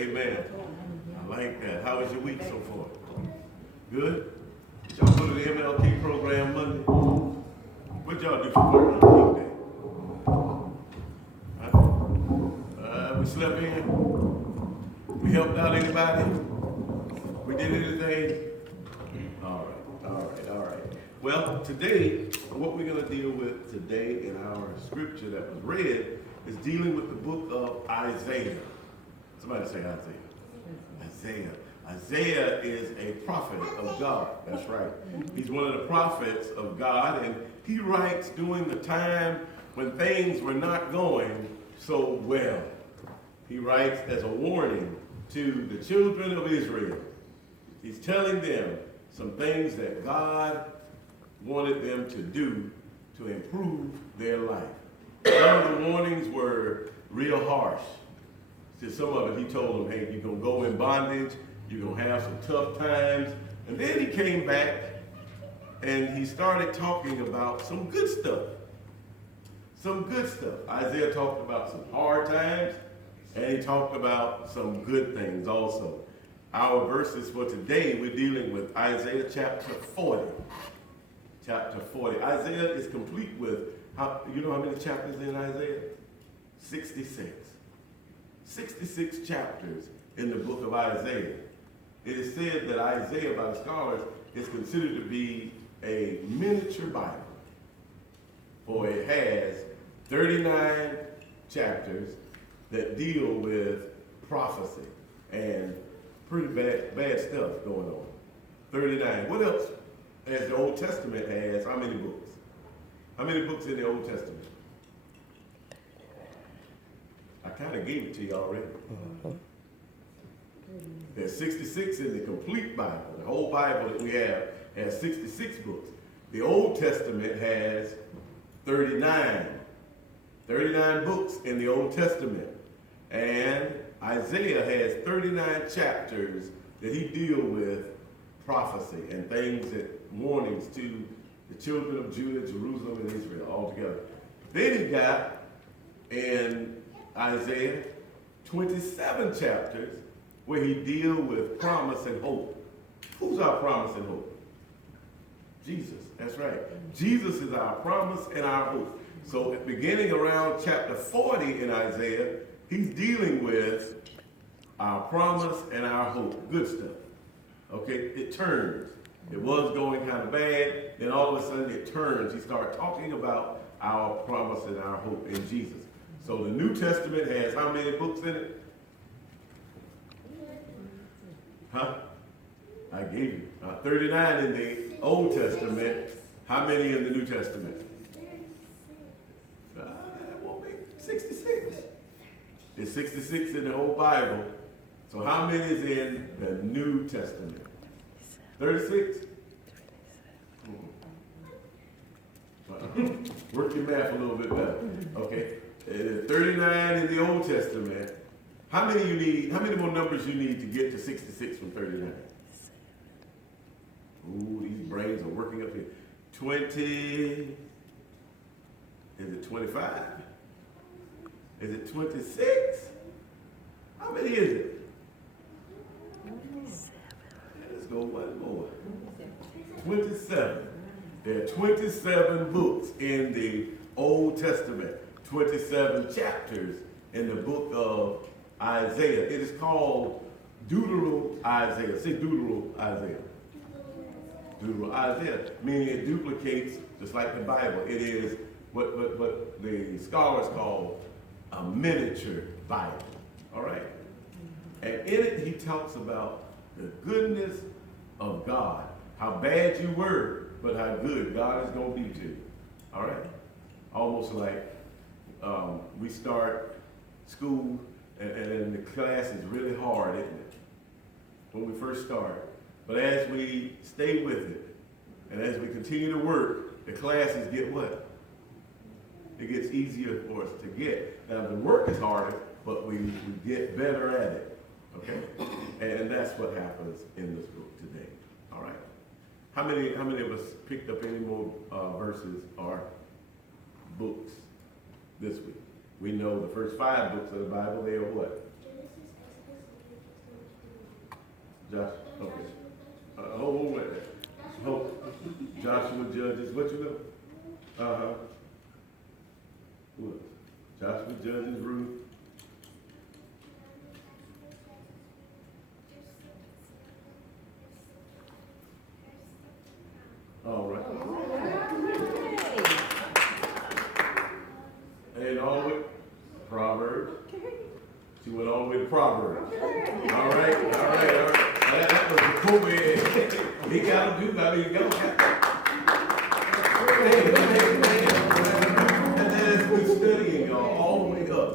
Amen. I like that. How was your week so far? Good? Did y'all go to the MLK program Monday? What y'all do for Martin Luther King Day? We slept in? We helped out anybody? We did anything? All right. Well, today, what we're going to deal with today in our scripture that was read is dealing with the book of Isaiah. Somebody say Isaiah. Isaiah is a prophet of God. That's right. He's one of the prophets of God, and he writes during the time when things were not going so well. He writes as a warning to the children of Israel. He's telling them some things that God wanted them to do to improve their life. Some of the warnings were real harsh. To some of it, he told them, hey, you're going to go in bondage, you're going to have some tough times. And then he came back and he started talking about some good stuff. Some good stuff. Isaiah talked about some hard times, and he talked about some good things also. Our verses for today, we're dealing with Isaiah chapter 40. Chapter 40. Isaiah is complete with, you know how many chapters in Isaiah? 66. 66 chapters in the book of Isaiah. It is said that Isaiah, by the scholars, is considered to be a miniature Bible, for it has 39 chapters that deal with prophecy and pretty bad stuff going on. 39. What else? As the Old Testament has, how many books? How many books in the Old Testament? I kind of gave it to you already. There's 66 in the complete Bible. The whole Bible that we have has 66 books. The Old Testament has 39. 39 books in the Old Testament. And Isaiah has 39 chapters that he deals with prophecy and things that warnings to the children of Judah, Jerusalem, and Israel all together. Then he got in Isaiah 27 chapters where he deals with promise and hope. Who's our promise and hope? Jesus. That's right. Jesus is our promise and our hope. So beginning around chapter 40 in Isaiah, he's dealing with our promise and our hope. Good stuff. Okay, it turns. It was going kind of bad, then all of a sudden it turns. He starts talking about our promise and our hope in Jesus. So the New Testament has how many books in it? Huh? I gave you 39 in the Old Testament. How many in the New Testament? That won't be 66. There's 66 in the whole Bible. So how many is in the New Testament? 36? Work your math a little bit better. Okay. 39 in the Old Testament. How many you need? How many more numbers you need to get to 66 from 39? Ooh, these brains are working up here. 20. Is it 25? Is it 26? How many is it? Let's go one more. 27. There are 27 books in the Old Testament. 27 chapters in the book of Isaiah. It is called Deutero-Isaiah. Say Deutero-Isaiah. Deutero-Isaiah, meaning it duplicates, just like the Bible. It is what the scholars call a miniature Bible. All right? And in it, he talks about the goodness of God. How bad you were, but how good God is going to be to you. All right? Almost like we start school and the class is really hard, isn't it? When we first start. But as we stay with it, and as we continue to work, the classes get what? It gets easier for us to get. Now the work is harder, but we get better at it. Okay? And that's what happens in this book today. All right? How many of us picked up any more verses or books this week? We know the first 5 books of the Bible, they are what? Josh, okay. Hold, wait. Hold. Joshua Judges, what you know? Uh-huh. What? Joshua Judges, Ruth. All right. And all the way, Proverbs. She went all the way to Proverbs. All right, all right, all right. That was the cool man. He got to do that. I mean, go. That's good studying, y'all, all the way up.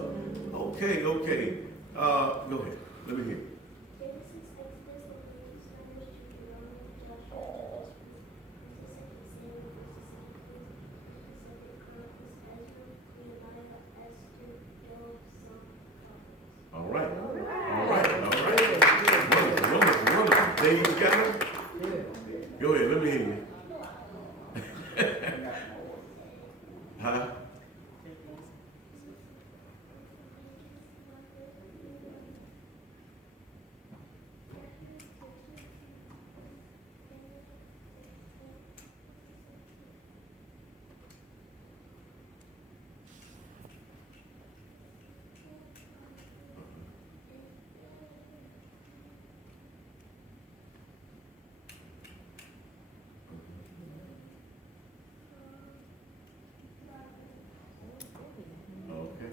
Okay, okay. Go ahead. Let me hear. All right. All right. All right. Wonderful, wonderful, wonderful. David, you got it? Go ahead. Let me hear you. Huh? Okay.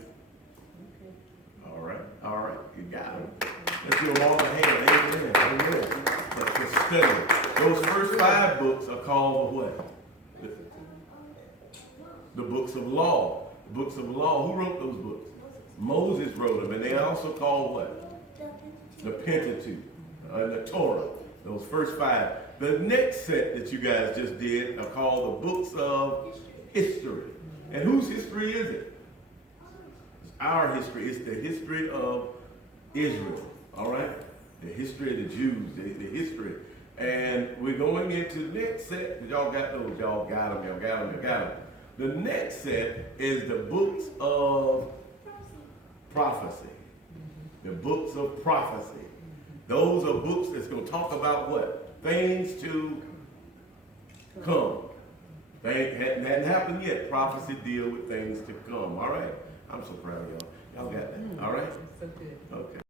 All right. All right. You got it. Let's give them all a hand. Amen. Amen. Let's just study. Those first 5 books are called what? The books of law. The books of law. Who wrote those books? Moses wrote them, and they also called what? The Pentateuch, the Torah. Those first 5. The next set that you guys just did are called the books of history. And whose history is it? It's our history. It's the history of Israel. All right? The history of the Jews, the history. And we're going into the next set. Y'all got those. Y'all got them. Y'all got them. Y'all got them. The next set is the books of prophecy. The books of prophecy. Those are books that's going to talk about what? Things to come. They hadn't happened yet. Prophecy deal with things to come. All right? I'm so proud of y'all. Y'all got that. All right? So good. Okay.